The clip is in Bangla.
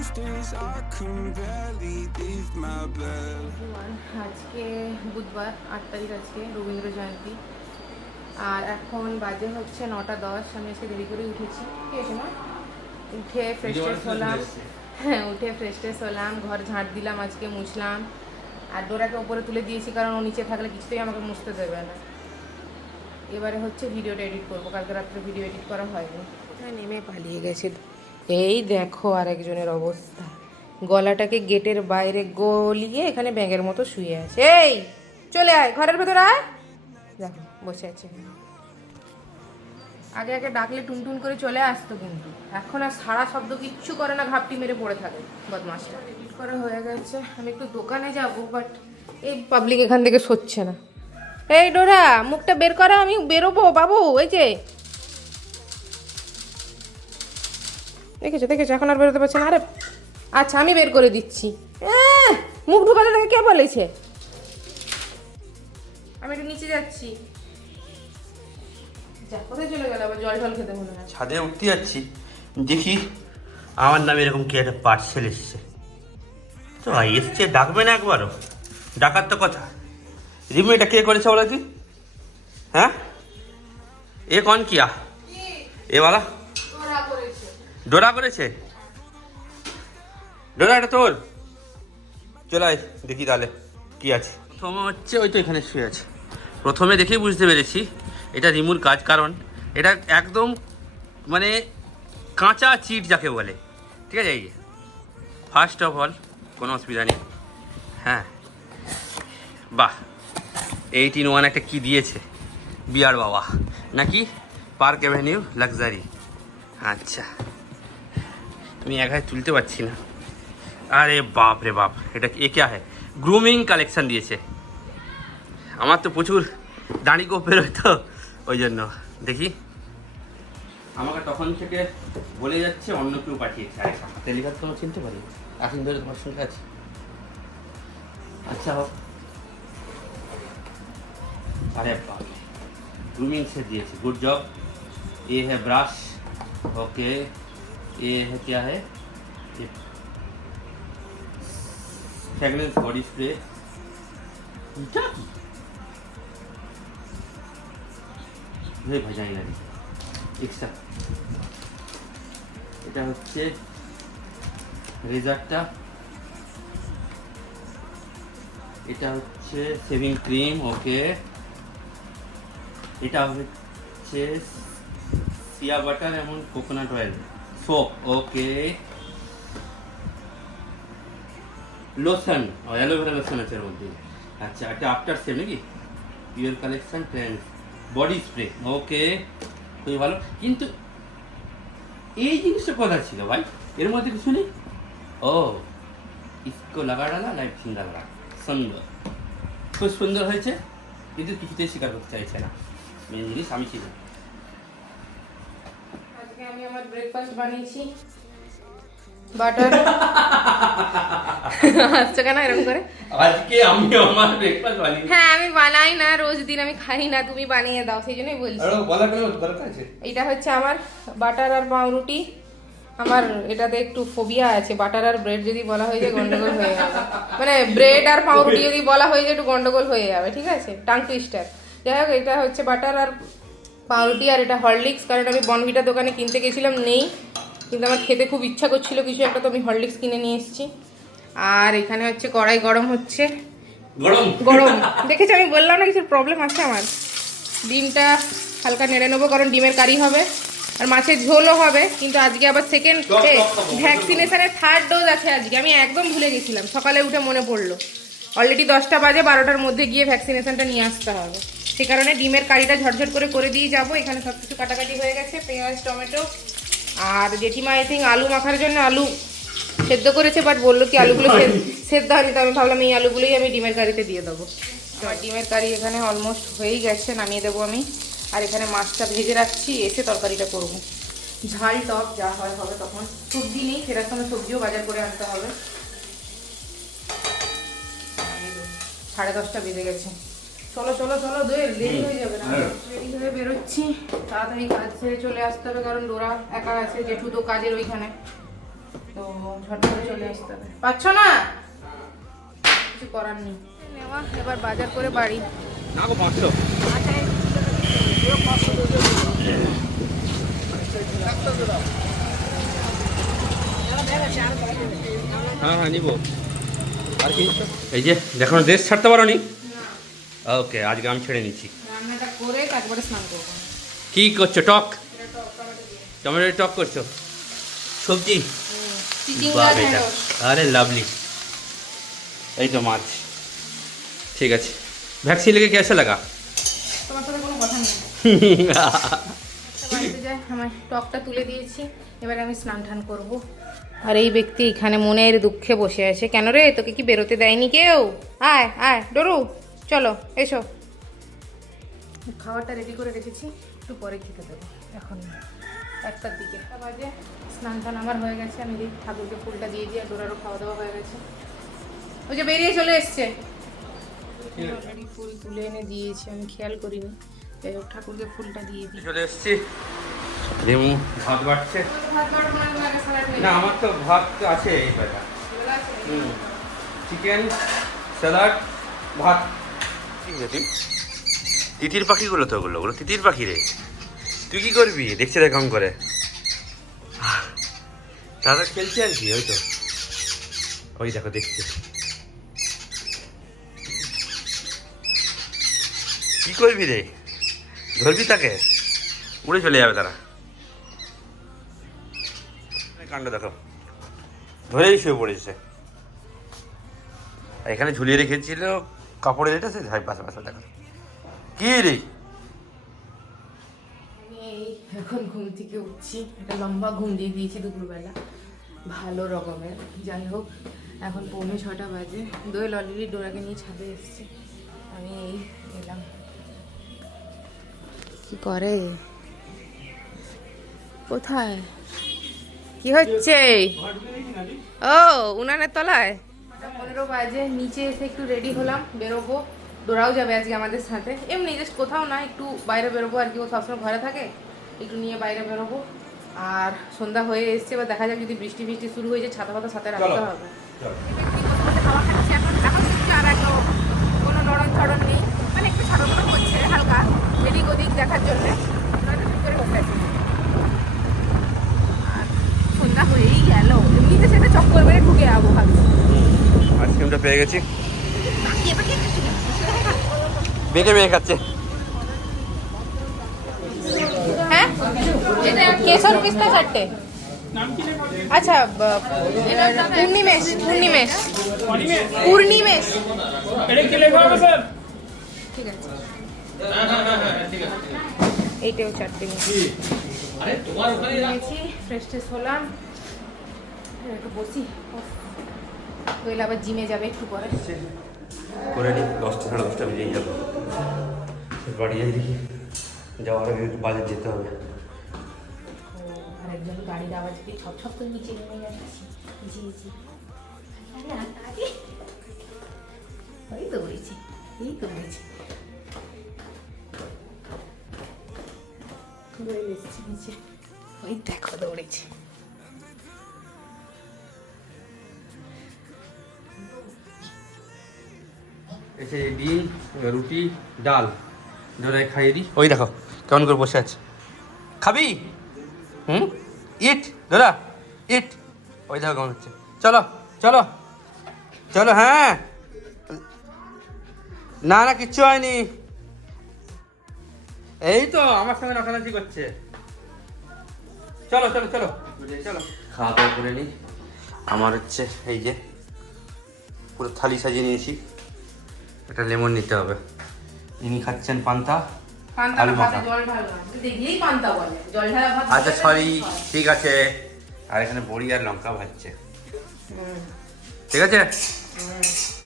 Most days I can barely leave my bed. আজকে বুধবার আট তারিখ আজকে রবীন্দ্র জয়ন্তী। আর এখন বাজে হচ্ছে নটা দশ আমি আজকে দেরি করে উঠেছি। ঠিক আছে না উঠে ফ্রেশ ট্রেশ হলাম। হ্যাঁ উঠে ফ্রেশ ট্রেশ হলাম ঘর ঝাঁট দিলাম আজকে মুছলাম। আর ডোরাকে ওপরে তুলে দিয়েছি কারণ ও নিচে থাকলে কিছুতেই আমাকে মুছতে দেবে না। এবারে হচ্ছে ভিডিওটা এডিট করব কালকে রাত্রে ভিডিও এডিট করা হয়নি। কোথায় নেমে পালিয়ে গেছে। এই দেখো আরেকজনের অবস্থা। গলাটাকে গেটের বাইরে গলিয়ে এখানে ব্যাঙের মতো শুয়ে আছে। এই চলে আয় ঘরের ভেতর আয়। দেখো বসে আছে। আগে আগে ডাকলে টুনটুন করে চলে আসতো কিন্তু। এখন আর সারা শব্দ কিচ্ছু করে না ঘাপটি মেরে পড়ে থাকে বদমাসটা এডিট করা হয়ে গেছে। আমি একটু দোকানে যাব বাট এই পাবলিক এখান থেকে সচ্ছে না। এই ডোরা মুখটা বের করা আমি বেরোবো বাবু এই যে। দেখেছ দেখেছ এখন আর বেরোতে পারছে না? আরে আচ্ছা আমি বের করে দিচ্ছি। মুখ ঢুকাতে তাকে কে বলেছে? আমি একটু নিচে যাচ্ছি। যা কোথায় চলে গেল? আবার জল টল খেতে মনে হয় ছাদে উঠতে যাচ্ছি। দেখি আমার নামে এরকম কি একটা পার্সেল এসছে। তো এসছে ডাকবে না একবারও? ডাকার তো কথা। রিমু এটা কে করেছে বলো কি হ্যাঁ? এ কন কিয়া? এ বলা? ডোরা করেছে? ডোরা, এটা তোর? চলে আয়, দেখি তাহলে কি আছে। প্রথমে হচ্ছে, ওই তো এখানে শুয়ে আছে। প্রথমে দেখেই বুঝতে পেরেছি, এটা রিমুর কাজ কারণ, এটা একদম মানে কাঁচা চিট যাকে বলে, ঠিক আছে? এই ফার্স্ট অফ অল কোনো অসুবিধা নেই। হ্যাঁ বাহ এইটিন ওয়ান একটা কী দিয়েছে? বিয়ার বাবা, নাকি? Park Avenue, luxury. আচ্ছা। আমি এক হাতে তুলতে পারছি না আরে বাপ রে বাপ এটা এ কে হ্যাঁ গ্রুমিং কালেকশন দিয়েছে আমার তো প্রচুর দাড়ি কোপ বেরোয় তো ওই জন্য দেখি আমাকে তখন থেকে বলে যাচ্ছে অন্য কেউ পাঠিয়েছে আরে হাতে লেখা তো চিনতে পারি এখন ধরে তোমার সঙ্গে আছে আচ্ছা হোক अरे बाप ग्रूमिंग से दिए थे गुड जॉब ये है ब्रश ओके ये है क्या है ये फ्रेगनेंस बॉडी स्प्रे এটা কি ধুয়ে ভাজাই না এক্সট্রা এটা হচ্ছে রেজারটা এটা হচ্ছে সেভিং ক্রিম ওকে এটা হচ্ছে সিয়া বাটার এবং coconut oil Soap okay lotion aloe vera lotion আছে এর মধ্যে আচ্ছা এটা আফটার সেভ নাকি pure collection trends body spray okay খুবই ভালো কিন্তু এই জিনিসটা কথা ছিল ভাই এর মধ্যে কিছু নেই ও ইসকো লাগা ডালা লাইফ জিন্দা লাগা সুন্দর খুব সুন্দর হয়েছে কিন্তু কিছুতেই স্বীকার করতে চাইছে না মেন জিনিস আমি ছিল আজকে আমি আমার ব্রেকফাস্ট বানিয়েছি। বাটার আচ্ছা কেন এরকম করে? আজকে আমি আমার ব্রেকফাস্ট বানিয়ে হ্যাঁ আমি বানাই না রোজ দিন আমি খাই না তুমি বানিয়ে দাও সেই জন্যই বলছি। বলার কোনো দরকার আছে? এটা হচ্ছে আমার বাটার আর পাউরুটি। আমার এটাতে একটু ফোবিয়া আছে বাটার আর ব্রেড যদি বলা হয়ে যায় গন্ডগোল হয়ে যাবে। মানে ব্রেড আর পাউরুটি যদি বলা হয়ে যায় একটু গন্ডগোল হয়ে যাবে ঠিক আছে? টাং টুইস্টার যাই হোক এটা হচ্ছে বাটার আর পাউরুটি আর এটা হরলিক্স কারণ আমি বনভিটা দোকানে কিনতে গেছিলাম নেই। কিন্তু আমার খেতে খুব ইচ্ছা করছিল কিছু একটা তো আমি হরলিক্স কিনে নিয়ে এসেছি। আর এখানে হচ্ছে কড়াই গরম হচ্ছে। গরম? গরম। দেখেছি আমি বললাম না কিছু প্রবলেম আছে আমার? ডিমটা হালকা নেড়ে নেব কারণ ডিমের কারি হবে। আর মাছের ঝোলও হবে কিন্তু আজকে আবার সেকেন্ড ভ্যাকসিনেশনের থার্ড ডোজ আছে আজকে আমি একদম ভুলে গেছিলাম। সকালে উঠে মনে পড়ল। অলরেডি দশটা বাজে বারোটার মধ্যে গিয়ে ভ্যাকসিনেশনটা নিয়ে আসতে হবে। সে কারণে ডিমের কারিটা ঝটঝট করে করে দিয়ে যাব। এখানে সব কিছু কাটাকাটি হয়ে গেছে পেঁয়াজ টমেটো আর জেঠিমা আই থিঙ্ক আলু মাখার জন্য আলু সেদ্ধ করেছে বাট বলল কি আলুগুলো সেদ্ধ হয়নি। তো আমি ভাবলাম এই আলুগুলোই আমি ডিমের কারিতে দিয়ে দেবো। আমার ডিমের কারি এখানে অলমোস্ট হয়েই গেছে নামিয়ে দেবো আমি। আর এখানে মাছটা ভেজে রাখছি এসে তরকারিটা করব। ঝাল টক যা হয় হবে তখন। সবজি নেই ফেরার সময় সবজিও বাজার করে আনতে হবে। সাড়ে দশটা বেজে গেছে। চলো চলো চলো দোয়েল দেরি হয়ে যাবে না। রেডি হয়ে বেরোচ্ছি তাড়াতাড়ি কাজ ছেড়ে চলে আসতে হবে কারণ ডোরা একা আছে জেঠু তো কাজের ওইখানে। তো তো ঝট করে চলে আসতে হবে। পাচ্ছ না? কিছু করার নেই। নেওয়া এবার বাজার করে বাড়ি। না গো পাঁচশো হ্যাঁ হ্যাঁ নিবো। আর কি? এই যে দেখো ড্রেস ছাড়তে পারো নি ওকে আজকে আমি ছেড়ে নিচ্ছি। কি করছ টক? টমেটো টক করছ? সবজি? আরে লাভলি। এই তো মাছ। ঠিক আছে। ভ্যাকসিন লেগে কেসে লাগা? আমার টকটা তুলে দিয়েছি। এবার আমি স্নান টান করব। আর এই ব্যক্তি এখানে মনের দুঃখে বসে আছে। কেন রে তোকে কি বেরোতে দেয়নি কেউ? আয় আয় ডরু। চলো এসো। খাবারটা রেডি করে রেখেছি একটু পরে খেতে দেবো। এখন একটার দিকে। বাজে স্নান টান আমার হয়ে গেছে আমি ঠাকুরকে ফুলটা দিয়ে দিয়ে আর ডোরারও খাওয়া দাওয়া হয়ে গেছে। ওই যে বেরিয়ে চলে এসছে। অলরেডি ফুল তুলে এনে দিয়েছি আমি খেয়াল করিনি। যাই হোক ঠাকুরকে ফুলটা দিয়ে দিই। চলে এসছি। রিমু ভাত বাড়ছে। না আমার তো ভাত তো আছে এই বেটা চিকেন স্যালাড ভাত। তুই? তিতির পাখিগুলো তো ওগুলো ওগুলো তিতির পাখি রে। তুই কি করবি? দেখছে দেখ করে। দাদা খেলছে আর কি, ওই তো। ওই দেখো, দেখছে। কি করবি রে? ধরবি তাকে? উড়ে চলে যাবে তারা। কাণ্ড দেখো। ধরেই শুয়ে পড়েছে। এখানে ঝুলিয়ে রেখেছিল কাপড়ের এটা সে ধাই পাশে পাশে দেখো। কি রে? এখন ঘুম থেকে উঠছি একটা লম্বা ঘুম দিয়ে দিয়েছি দুপুরবেলা ভালো রকমের। যাই হোক এখন পৌনে ছটা বাজে দোয়েল অলরেডি ডোরাকে নিয়ে ছাদে এসছে। আমি এই এলাম। কি করে? কোথায়? কি হচ্ছে? ও উনানের তলায়? পনেরো বাজে নিচে এসে একটু রেডি হলাম বেরোবো। ডোরাও যাবে আজকে আমাদের সাথে। এমনি জাস্ট কোথাও না একটু বাইরে বেরোবো আর কি ও সবসময় ঘরে থাকে একটু নিয়ে বাইরে বেরোবো। আর সন্ধ্যা হয়ে এসছে এবার দেখা যাক যদি বৃষ্টি ফৃষ্টি শুরু হয়ে যায় ছাতা ফাতা সাথে রাখতে হবে। মানে দেখার জন্য। সন্ধ্যা হয়েই গেল। এমনিতে সেটা চক্কর মেরে ঢুকে আইসক্রিমটা পেয়ে গেছি। বেঁকে বেঁকে খাচ্ছে। হ্যাঁ? এটা কেশর পিস্তা চারটে। আচ্ছা পূর্ণিমেশ পূর্ণিমেশ। পূর্ণিমেশ। এইটাও চারটে ফ্রেশ ট্রেশ হলাম। একটু বসি। উফ। আবার জিমে যাবে একটু পরে। করে নি দশটা সাড়ে দশটা বেজেই যাব। বাড়ি যাই দেখি যাওয়ার আগে একটু বাজার যেতে হবে। আরেকজন গাড়ির আওয়াজ দিয়ে ছপ ছপ করে নিচে নেমে যাচ্ছি জি জি এই দৌড়েছি দৌড়ে এসেছি নিচে। ওই দেখো দৌড়েছি। এসে ডিম রুটি ডাল। ধরে খাইয়ে দিই ওই দেখো কেমন করে বসে আছে। খাবি? হুম? ইট ধরা। ইট। ওই দেখো কেমন হচ্ছে। চলো চলো চলো হ্যাঁ। না না কিচ্ছু হয়নি। এই তো আমার সঙ্গে নাচানাচি করছে। চলো চলো চলো। চলো। খাওয়া দাওয়া করে নিই আমার হচ্ছে এই যে পুরো থালি সাজিয়ে নিয়েছি। এটা লেমন নিতে হবে। ইনি খাচ্ছেন পান্তা আলু মাখা। আচ্ছা সরি ঠিক আছে। আর এখানে বড়ি আর লঙ্কা ভাজছে। ঠিক আছে।